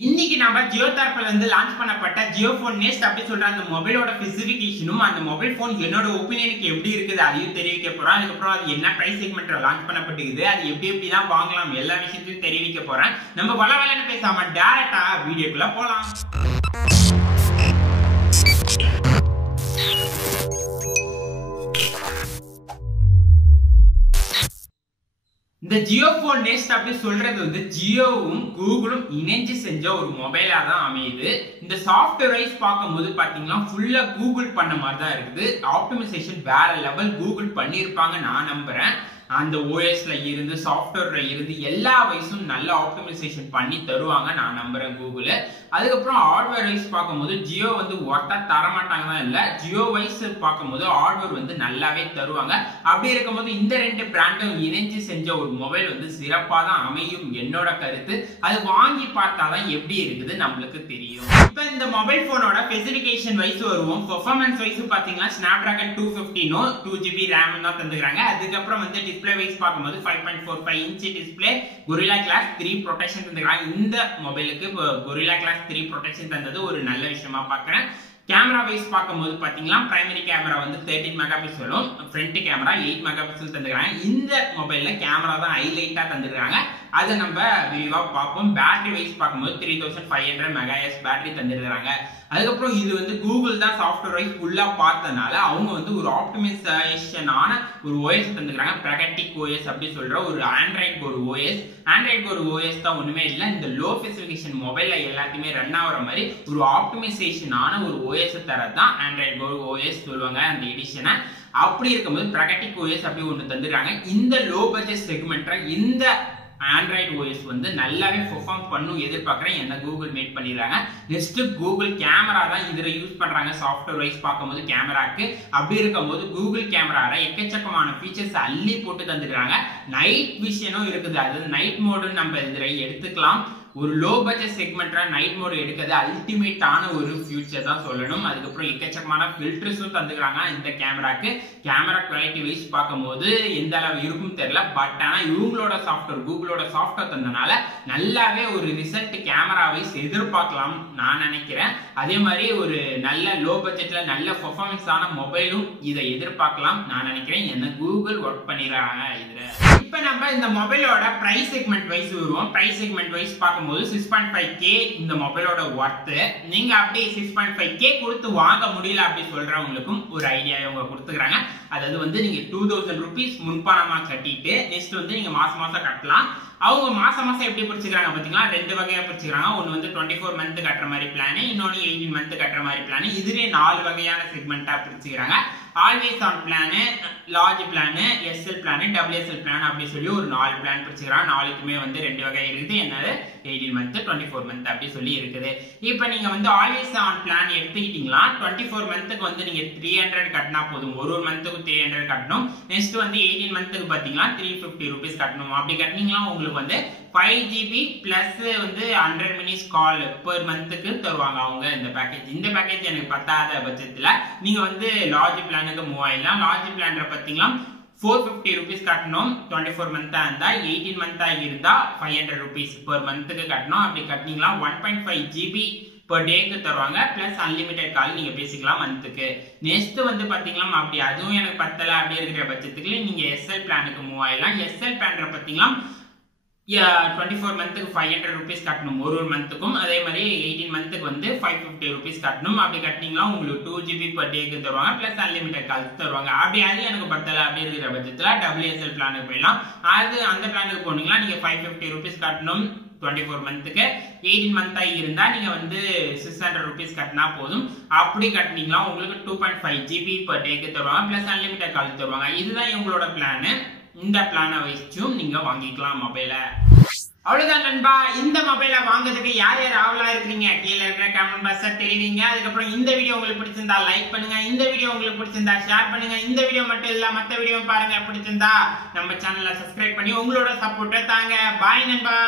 இன்னைக்கு நம்ம ஜியோ தரப்புல இருந்து லான்ச் பண்ணப்பட்ட ஜியோ போன் நெக்ஸ்ட் அப்படி சொல்ற அந்த மொபைலோட ஸ்பெசிபிகேஷனும் அந்த மொபைல் போன் என்னோட ஒபினியனுக்கு எப்படி இருக்குது அதையும் தெரிவிக்க போறேன். அதுக்கப்புறம் அது என்ன பிரைஸ் செக்மெண்ட்ல லான்ச் பண்ணப்பட்டிருக்குது, அது எப்படி தான் வாங்கலாம், எல்லா விஷயத்தையும் தெரிவிக்க போறேன். நம்ம வளவலன்னு பேசாம டைரக்டா வீடியோக்குள்ள போலாம். இந்த ஜியோ போன் நெக்ஸ்ட் அப்படி சொல்றது வந்து ஜியோவும் கூகுளும் இணைஞ்சு செஞ்ச ஒரு மொபைலா தான் அமையுது. இந்த சாஃப்ட்வேர் வைஸ் பார்க்கும்போது பாத்தீங்கன்னா ஃபுல்லா கூகுள் பண்ண மாதிரி தான் இருக்குது. ஆப்டிமைசேஷன் வேற லெவல் கூகுள் பண்ணியிருப்பாங்க நான் நம்புறேன். அந்த ஓஎஸ்ல இருந்து சாஃப்ட்வேர்ல இருந்து எல்லா வைஸும் நல்ல ஆப்டிமைசேஷன் பண்ணி தருவாங்க நான் நம்புறேன் கூகுள். அதுக்கப்புறம் ஹார்ட்வேர் வைஸ் பார்க்கும்போது ஜியோ வந்து ஒர்த்தா தரமாட்டாங்க தான் இல்ல, ஜியோ வைஸ் பார்க்கும்போது ஹார்ட்வேர் வந்து நல்லாவே தருவாங்க. அப்படி இருக்கும்போது இந்த ரெண்டு பிராண்டும் இணைஞ்சு செஞ்ச ஒரு மொபைல் வந்து சிறப்பா தான் அமையும் என்னோட கருத்து. அது வாங்கி பார்த்தாதான் எப்படி இருக்குது நம்மளுக்கு தெரியும். இப்ப இந்த மொபைல் போனோட ஸ்பெசிபிகேஷன் வைஸ் வருவோம். பெர்ஃபார்மன்ஸ் வைஸ் பாத்தீங்கன்னா ஸ்னாப்டிராகன் 250 2GB RAM தான் தந்துக்கிறாங்க. அதுக்கப்புறம் வந்து டிஸ்ப்ளே வைஸ் பார்க்கும்போது 5.45 inch display, Gorilla Glass 3 protection தந்துக்கிறாங்க. இந்த மொபைலுக்கு Gorilla Glass 3 ப்ரொடெக்ஷன் தந்தது ஒரு நல்ல விஷயமா பார்க்கிறேன். கேமரா வைஸ் பார்க்கும்போது பாத்தீங்கன்னா பிரைமரி கேமரா வந்து 13 மெகா பிக்சலும், ஃப்ரண்ட் கேமரா 8 மெகா பிக்சல் தந்துக்கிறாங்க. இந்த மொபைல்ல கேமரா தான் ஹைலைட்டா தந்துக்கிறாங்க, அதை நம்ம விரிவா பார்ப்போம். பேட்டரி வைஸ் பார்க்கும்போது 3500 mAh பேட்டரி தந்துருக்காங்க. அதுக்கப்புறம் இது வந்து கூகுள் தான் சாஃப்ட்வேர் வைஸ் ஃபுல்லா பார்த்தனால அவங்க வந்து ஒரு ஆப்டிமைசேஷனான ஒரு ஓஎஸ் தந்துக்கிறாங்க. பிரகட்டிக் ஓஎஸ் அப்படி சொல்ற ஒரு ஆண்ட்ராய்டு ஒரு ஓஎஸ். ஆண்ட்ராய்டு ஒரு ஓஎஸ் தான் ஒண்ணுமே இல்லை, இந்த லோ ஸ்பெசிபிகேஷன் மொபைல்ல எல்லாத்தையுமே ரன் ஆகிற மாதிரி ஒரு ஆப்டிமைசேஷனான ஒரு ஓஎஸ் தரதான் ஆண்ட்ராய்டு ஒரு ஓஎஸ் சொல்லுவாங்க அந்த எடிஷனை. அப்படி இருக்கும்போது பிரகட்டிக் ஓஎஸ் அப்படி ஒன்று தந்துடுறாங்க. இந்த லோ பட்ஜெட் செக்மெண்ட்ல இந்த ஆண்ட்ராய்டு ஓஎஸ் வந்து நல்லாவே பெர்ஃபார்ம் பண்ணும் எதிர்பார்க்குறேன். என்ன கூகுள் மேட் பண்ணிடுறாங்க. நெக்ஸ்ட் கூகுள் கேமரா தான் இதில் யூஸ் பண்றாங்க சாஃப்ட்வேர் வைஸ் பார்க்கும்போது கேமராக்கு. அப்படி இருக்கும்போது கூகுள் கேமரால எக்கச்சக்கமான ஃபீச்சர்ஸ் அள்ளி போட்டு தந்துடுறாங்க. நைட் விஷனும் இருக்குது, அது நைட் மோடு நம்ம இதில் எடுத்துக்கலாம். ஒரு லோ பட்ஜெட் செக்மெண்ட்ல நைட் மோட் எடுக்கிறது அல்டிமேட்டான ஒரு ஃபியூச்சர் தான் சொல்லணும். அதுக்கப்புறம் எக்கச்சக்கமான ஃபில்டர்ஸும் தந்துக்கிறாங்க இந்த கேமராக்கு. கேமரா குவாலிட்டி வைஸ் பார்க்கும்போது எந்த அளவு இருக்கும் தெரியல, பட் ஆனால் இவங்களோட சாஃப்ட்வேர் கூகுளோட சாஃப்ட்வேர் தந்தனால நல்லாவே ஒரு ரிசல்ட் கேமரா வைஸ் எதிர்பார்க்கலாம் நான் நினைக்கிறேன். அதே மாதிரி ஒரு நல்ல லோ பட்ஜெட்ல நல்ல பெர்ஃபார்மன்ஸ் ஆன மொபைலும் இதை எதிர்பார்க்கலாம் நான் நினைக்கிறேன். என்ன கூகுள் ஒர்க் பண்ணிடுறாங்க இதுல. இப்ப நம்ம இந்த மொபைலோட பிரைஸ் செக்மெண்ட் வைஸ் வருவோம். பிரைஸ் செக்மெண்ட் வைஸ் பார்க்கும்போது 6.5K இந்த மொபைலோட ஒர்த்து. நீங்க அப்படியே 6.5K கொடுத்து வாங்க முடியல அப்படி சொல்றவங்களுக்கும் ஒரு ஐடியா இவங்க கொடுத்துக்கிறாங்க. அதாவது வந்து நீங்க 2000 rupees முன்பணமா கட்டிட்டு நெக்ஸ்ட் வந்து நீங்க மாசம் மாசம் கட்டலாம். அவங்க மாசம் மாசம் எப்படி பிரிச்சுக்கிறாங்க பாத்தீங்களா, ரெண்டு வகையா பிரிச்சுக்கிறாங்க. ஒன்னு வந்து 24 மந்த் கட்டுற மாதிரி பிளான், இன்னொன்னு 18 மந்த் கட்டுற மாதிரி பிளான். இதுவே 4 வகையான செக்மெண்டா பிரிச்சுக்கிறாங்க. Always on plan, large plan, SL plan, WSL plan அப்படி சொல்லி ஒரு 4 பிளான் பிரிச்சுக்கிறாங்க. நாலுக்குமே வந்து ரெண்டு வகை இருக்குது. என்னது 18 மந்த் 24 மந்த் அப்படி சொல்லி இருக்குது. இப்போ நீங்க வந்து ஆல்வேஸ் ஆன் பிளான் எடுத்துக்கிட்டீங்களா 24 மந்த்துக்கு வந்து நீங்க 300 கட்டினா போதும். ஒரு மந்த்துக்கு 300 கட்டணும். நெக்ஸ்ட் வந்து 18 மந்த்துக்கு பாத்தீங்கன்னா 350 rupees கட்டணும். அப்படி கட்டினீங்களா உங்களுக்கு வந்து 5GB பிளஸ் வந்து 100 minutes கால் பெர் மந்த்துக்கு தருவாங்க அவங்க இந்த பேக்கேஜ். இந்த பேக்கேஜ் எனக்கு பத்தாத பட்சத்துல நீங்க வந்து லார்ஜ் பிளானுக்கு மூவ் ஆயிடலாம். லார்ஜ் பிளான் பாத்தீங்கன்னா 450 rupees கட்டணும். 24 மந்த்தா இருந்தா, 18 மந்த்தா இருந்தா 500 rupees பெர் மந்த்துக்கு கட்டணும். அப்படி கட்டினீங்களா 1.5GB per டேக்கு தருவாங்க. பிளஸ் அன்லிமிட்டெட் கால் நீங்க பேசிக்கலாம் மந்த்துக்கு. நெக்ஸ்ட் வந்து பாத்தீங்கன்னா அப்படி அதுவும் எனக்கு பத்தல அப்படி இருக்கிற பட்சத்துக்கு நீங்க எஸ்எல் பிளானுக்கு மூவ் ஆயிடலாம். எஸ்எல் பிளான் பாத்தீங்கன்னா 24 மந்த்துக்கு 500 rupees கட்டணும் ஒரு மந்த்துக்கும். அதே மாதிரி 18 மந்த்துக்கு வந்து 550 rupees கட்டணும். அப்படி கட்டினீங்களா உங்களுக்கு 2GB per டேக்கு தருவாங்க. பிளஸ் அன்லிமிட்டெட் கால்ஸ் தருவாங்க. அப்படி அது எனக்கு பத்தல அப்படி இருக்கிற பட்சத்துல டபிள்யூஎஸ்எல் பிளானுக்கு போயிடலாம். அது அந்த பிளானுக்கு போனீங்கன்னா நீங்க 550 rupees கட்டணும் 24 மந்த்துக்கு. 18 மந்த்தா இருந்தா நீங்க வந்து 600 rupees கட்டினா போதும். அப்படி கட்டினீங்களா உங்களுக்கு 2.5GB per டேக்கு தருவாங்க. பிளஸ் அன்லிமிட்டெட் கால் தருவாங்க. இதுதான் இவங்களோட பிளான். இந்த பிளானை வச்சும் நீங்க வாங்கிக்கலாம் மொபைல. அவ்வளவுதான் நண்பா. இந்த மொபைலை வாங்குறதுக்கு யார் யார் ஆவலா இருக்கிறீங்க கீழே இருக்கிற கமெண்ட் பாக்ஸ்ல தெரிவிங்க. அதுக்கப்புறம் இந்த வீடியோ உங்களுக்கு பிடிச்சிருந்தா லைக் பண்ணுங்க, இந்த வீடியோ உங்களுக்கு பிடிச்சிருந்தா ஷேர் பண்ணுங்க. இந்த வீடியோ மட்டும் இல்ல மற்ற வீடியோ பாருங்க. பிடிச்சிருந்தா நம்ம சேனலை சப்ஸ்கிரைப் பண்ணி உங்களோட சப்போர்ட்டை தாங்க. பாய் நண்பா.